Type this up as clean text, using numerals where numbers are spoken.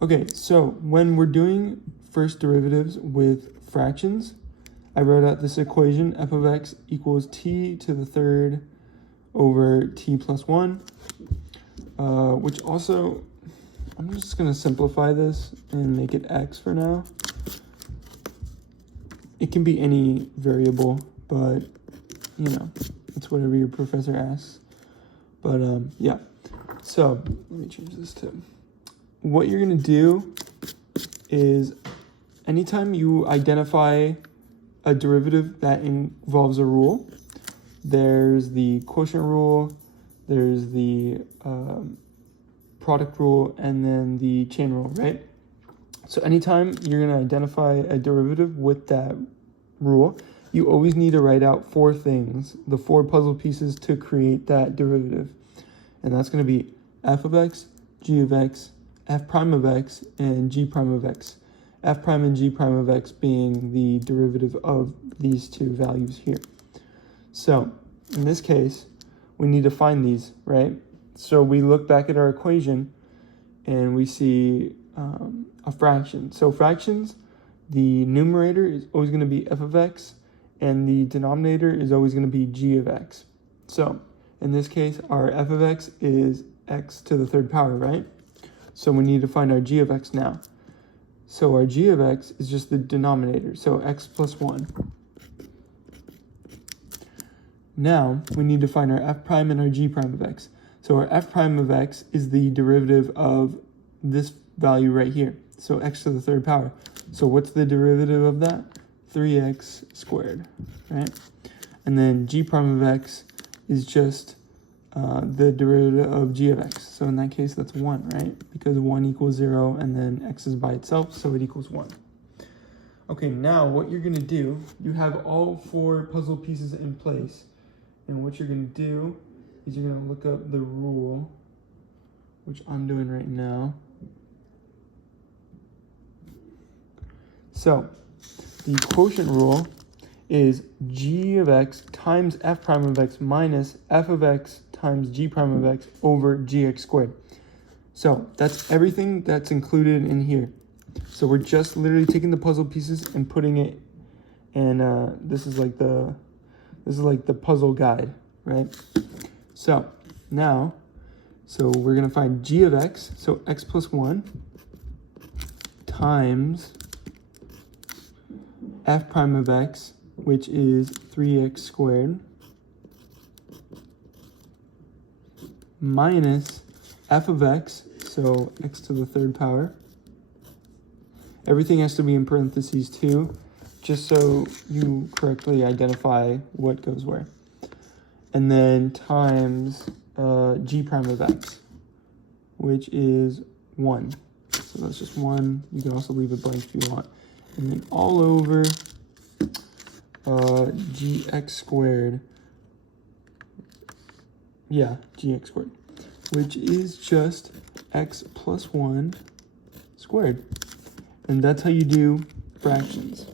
Okay, so when we're doing first derivatives with fractions, I wrote out this equation, f of x equals t to the third over t plus 1, which also, I'm just going to simplify this and make it x for now. It can be any variable, but, you know, it's whatever your professor asks. But, yeah. So, let me change this to... What you're going to do is anytime you identify a derivative that involves a rule, there's the quotient rule, there's the product rule, and then the chain rule, right? So anytime you're going to identify a derivative with that rule, you always need to write out 4 things, the 4 puzzle pieces to create that derivative. And that's going to be f of x, g of x, f prime of x, and g prime of x. F prime and g prime of x being the derivative of these 2 values here. So in this case, we need to find these, right? So we look back at our equation and we see a fraction. So fractions, the numerator is always going to be f of x and the denominator is always going to be g of x. So in this case, our f of x is x to the third power, right? So we need to find our g of x now. So our g of x is just the denominator, so x plus 1. Now we need to find our f prime and our g prime of x. So our f prime of x is the derivative of this value right here, so x to the third power. So what's the derivative of that? 3x squared, right? And then g prime of x is just the derivative of g of x. So in that case, that's 1, right? Because 1 equals 0, and then x is by itself, so it equals 1. Okay, now what you're going to do, you have all 4 puzzle pieces in place. And what you're going to do is you're going to look up the rule, which I'm doing right now. So the quotient rule is g of x times f prime of x minus f of x times g prime of x over gx squared. So that's everything that's included in here. So we're just literally taking the puzzle pieces and putting it in, this is like the puzzle guide, right? So now, we're gonna find g of x, so x plus 1 times f prime of x, which is 3x squared, minus f of x, so x to the third power. Everything has to be in parentheses too, just so you correctly identify what goes where. And then times g prime of x, which is 1. So that's just 1. You can also leave it blank if you want. And then all over gx squared. Yeah, gx squared, which is just x plus 1 squared. And that's how you do fractions.